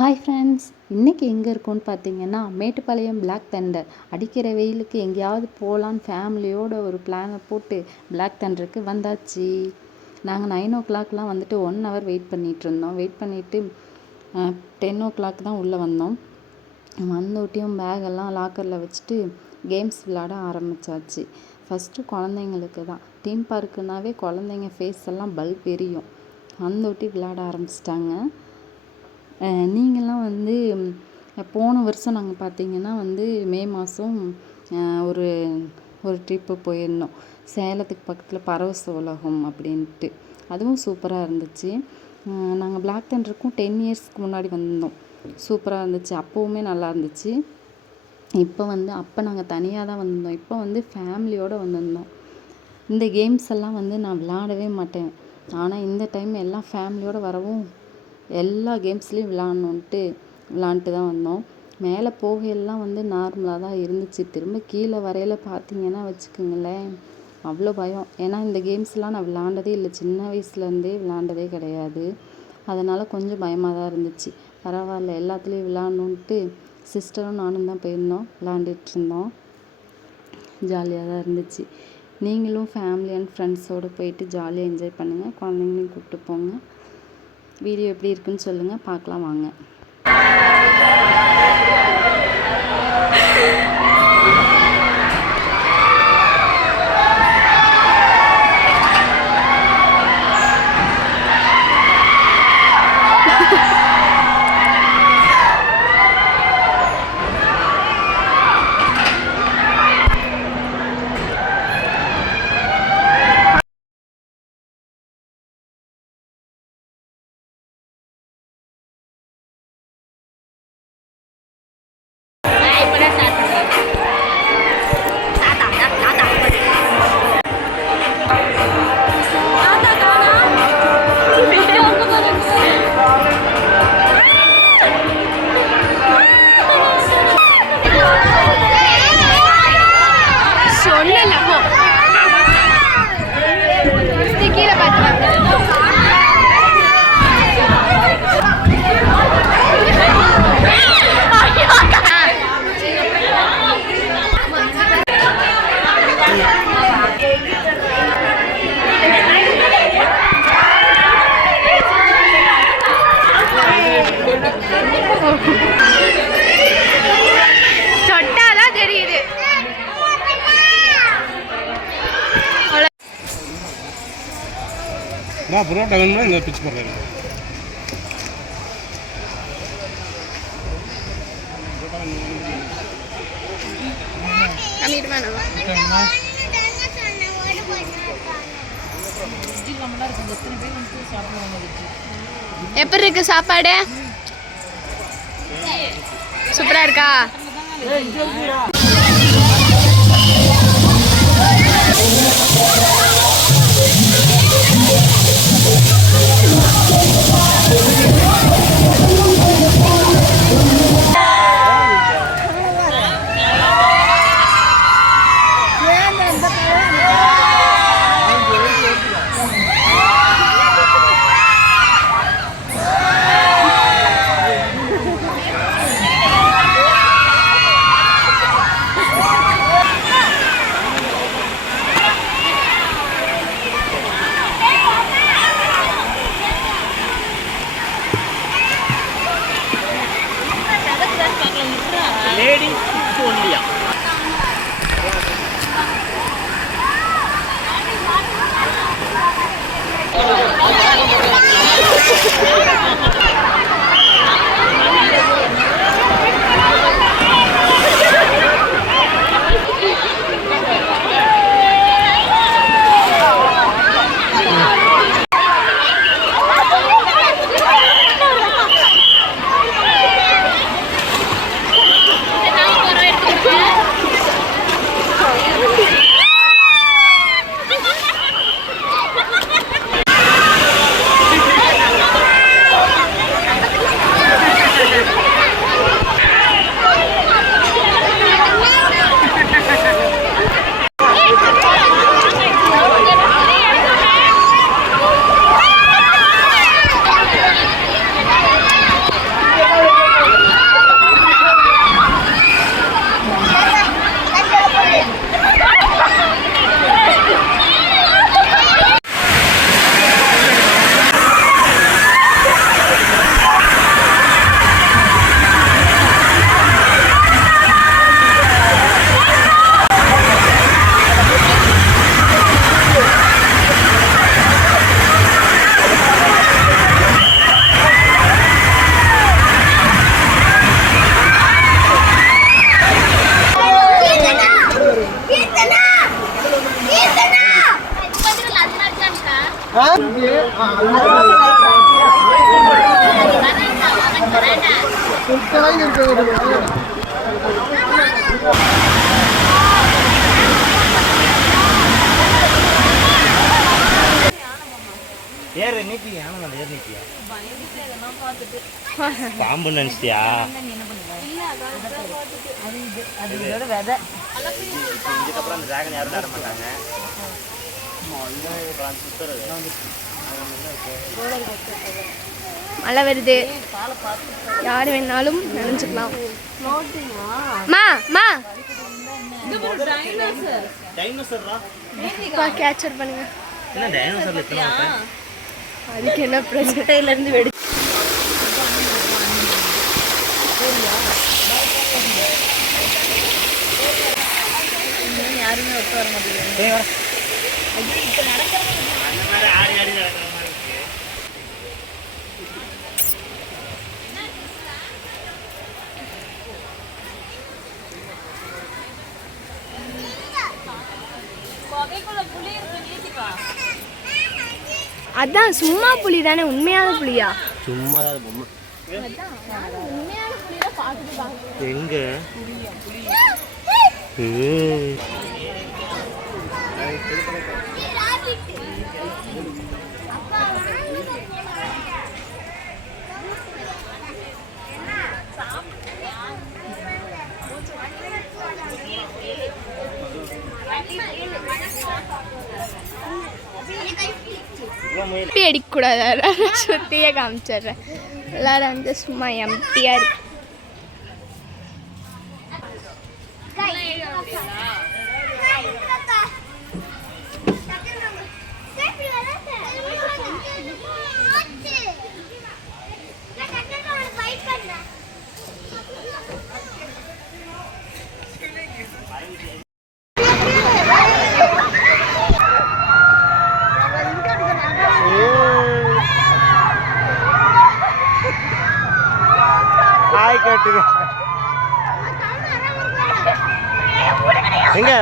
Hi friends, இன்றைக்கி எங்கே இருக்கோன்னு பார்த்தீங்கன்னா மேட்டுப்பாளையம் பிளாக் தண்டர். அடிக்கிற வெயிலுக்கு எங்கேயாவது போகலான்னு ஃபேமிலியோட ஒரு பிளானை போட்டு பிளாக் தண்டருக்கு வந்தாச்சு. நாங்கள் 9 o'clockலாம் வந்துட்டு 1 hour வெயிட் பண்ணிகிட்ருந்தோம். வெயிட் பண்ணிவிட்டு 10 o'clock தான் உள்ளே வந்தோம். வந்தோட்டியும் பேகெல்லாம் லாக்கரில் வச்சுட்டு கேம்ஸ் விளையாட ஆரம்பித்தாச்சு. ஃபஸ்ட்டு குழந்தைங்களுக்கு தான். தீம் பார்க்குனாவே குழந்தைங்க ஃபேஸ் எல்லாம் பல்ப் எரியும். வந்தோட்டி விளையாட ஆரம்பிச்சிட்டாங்க. நீங்கள்லாம் வந்து போன வருஷம் நாங்கள் பார்த்தீங்கன்னா மே மாதம் ஒரு ஒரு ட்ரிப்பு போயிருந்தோம். சேலத்துக்கு பக்கத்தில் பரவச உலகம் அப்படின்ட்டு. அதுவும் சூப்பராக இருந்துச்சு. நாங்கள் பிளாக் தண்டருக்கும் 10 yearsக்கு முன்னாடி வந்திருந்தோம். சூப்பராக இருந்துச்சு. அப்போவுமே நல்லா இருந்துச்சு. இப்போ அப்போ நாங்கள் தனியாக தான் வந்திருந்தோம். இப்போ ஃபேமிலியோடு வந்திருந்தோம். இந்த கேம்ஸ் எல்லாம் நான் விளையாடவே மாட்டேன். ஆனால் இந்த டைம் எல்லாம் ஃபேமிலியோடு வரவும் எல்லா கேம்ஸ்லேயும் விளாண்டுட்டு தான் வந்தோம். மேலே போகையெல்லாம் நார்மலாக தான் இருந்துச்சு. திரும்ப கீழே வரையில் பார்த்தீங்கன்னா வச்சுக்கோங்களேன், அவ்வளோ பயம். ஏன்னா இந்த கேம்ஸ்லாம் நான் விளாண்டதே இல்லை. சின்ன வயசுலேருந்தே விளாண்டதே கிடையாது. அதனால் கொஞ்சம் பயமாக தான் இருந்துச்சு. பரவாயில்ல, எல்லாத்துலேயும் விளாட்ணுன்ட்டு சிஸ்டரும் நானும் தான் போயிருந்தோம். விளாண்டுட்டு இருந்தோம். ஜாலியாக தான் இருந்துச்சு. நீங்களும் ஃபேமிலி அண்ட் ஃப்ரெண்ட்ஸோடு போயிட்டு ஜாலியாக என்ஜாய் பண்ணுங்கள். குழந்தைங்களையும் கூப்பிட்டு போங்க. வீடியோ எப்படி இருக்குன்னு சொல்லுங்கள், பார்க்கலாம் வாங்க. தொட்டாதான் தெரியுது. புரோட்டா வேணும்னா இந்த பிச்சு போடுறாரு. எப்படி இருக்கு சாப்பாடு? சூப்பரா இருக்கா? ஏறு நீட்டியா ஆனால் ஏறு நீட்டியா பாம்பு நினச்சிட்டியா இதுக்கப்புறம் அந்த டிராகன் யாரும் நட மாட்டாங்க மழை வருது, யார் வேணாலும் நினைச்சுக்கலாம். மா மா டைனோசர்ரா கேப்சர் பண்ணுங்க. என்ன டைனோசர்ல இத்தனை மாட்டேன் அதுக்கு என்ன பிரச்சனையில இருந்து வெடி யாருமே ஒத்து வர மாட்டேங்குது. அந்த மாதிரி ஆடி ஆடி நடக்கிற மாதிரி இருக்கு. அதான் சும்மா புலி தானே, உண்மையான புலியா? சும்மா தான் பொம்மை எங்க இப்படி அடிக்கக்கூடாது, சுத்தியே காமிச்சிடுறேன். எல்லாரும் வந்து சும்மா எம்டியா இருக்கு. ஹாய் கேட்டு எங்க